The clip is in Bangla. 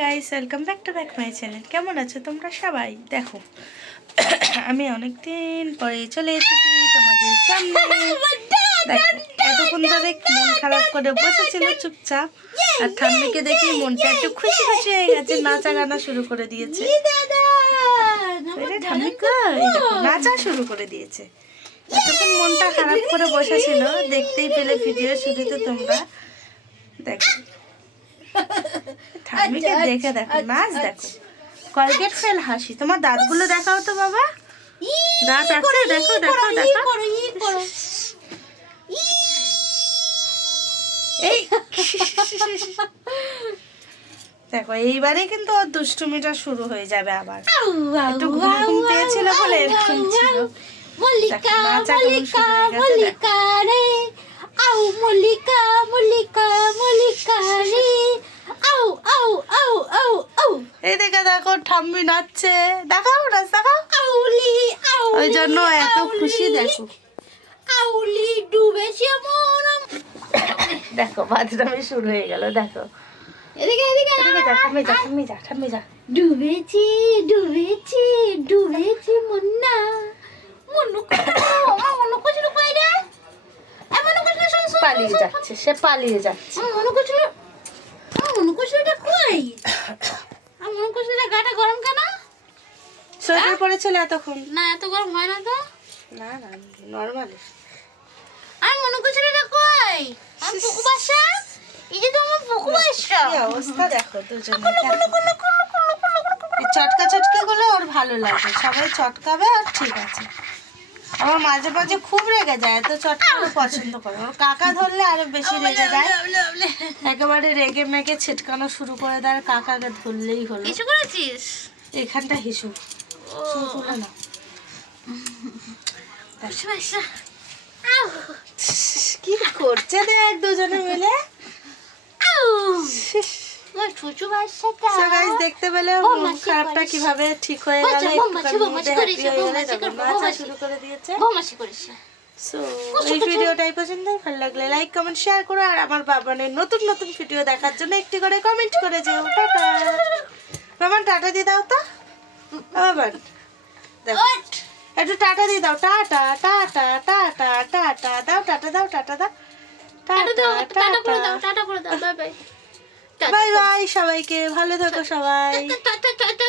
Guys welcome back to back my channel কেমন আছো তোমরা সবাই? দেখো আমি অনেক দিন পরে চলে এসেছি তোমাদের সামনে। দেখো এতক্ষণ ধরে মন খারাপ করে বসেছিল চুপচাপ। আর ঠাম্মিকে দেখে মনটা একটু খুশি খুশি হয়ে গেছে নাচা গানা শুরু করে দিয়েছে। ঠাম্মি নাচা শুরু করে দিয়েছে। এতক্ষণ মনটা খারাপ করে বসেছিল দেখতেই পেলে ভিডিও শুরুতে তোমরা। দেখো। ঠাম্মিকে দেখে দেখো নাচ দেখো। কলগেট ফেল হাসি। তোমার দাঁতগুলো দেখাও তো বাবা। দাঁত আছে? দেখো দেখো দেখো। এই। দেখো এইবারে কিন্তু ওর দুষ্টুমিটা শুরু হয়ে যাবে আবার। একটু ঘুম পেয়েছিল বলে এরকম ছিল। মল্লিকা মল্লিকা মল্লিকা রে। আউ মল্লিকা মল্লিকা এই দেখে দেখো ঠাম্মি নাচছে। দেখাও নাচ দেখাও। আউলি আউলি ওই জন্য এত খুশি দেখো। আউলি ডুবেছে দেখো বাদরামি শুরু হয়ে গেল দেখো। এদিকে এদিকে যা ঠাম্মি যা ঠাম্মি যা ঠাম্মি যা। ডুবেছি ডুবেছি ডুবেছি মুন্না। মনু আমার মনু কই রে? পালিয়ে যাচ্ছে সে পালিয়ে যাচ্ছে। মনু কইছিল পরেছিল এতক্ষণ? না এত গরম হয় না তো? না না নর্মালি আমি মনে কইছিল এটা কই? আমি পুকু বাসা? এই যে তোমার পুকু বাসা? কি অবস্থা দেখো দুজনে চটকা চটকি গুলো ওর ভালো লাগে। সবাই চটকাবে আর ঠিক আছে। আমার মাঝে মাঝে খুব রেগে যায় এত চটকানো পছন্দ করে ওর কাকা ধরলে আরও বেশি রেগে যায়। একেবারে রেগে মেগে ছিটকানো শুরু করে দেয় আর কাকাকে ধরলেই হলো। কিছু করেছিস? এখানটা হিসু। কি করছে দেখ দুজনে মিলে দেখতে পেলে খারাপটা। কীভাবে ঠিক হয়ে গেল। শুরু করে দিয়েছে? সো এই ভিডিওটাই পছন্দ ভালো লাগলে লাইক কমেন্ট শেয়ার করো আর আমার বাবানের নতুন নতুন ভিডিও দেখার জন্য একটি করে কমেন্ট করে যেও। টাটা। বাবান টাটা দিয়ে দাও তো। দেখো একটু টাটা দিয়ে দাও টাটা টাটা টাটা টাটা দাও টাটা দাও টাটা দাও টাটা বাই বাই। সবাইকে ভালো থাকো সবাই। Tata tata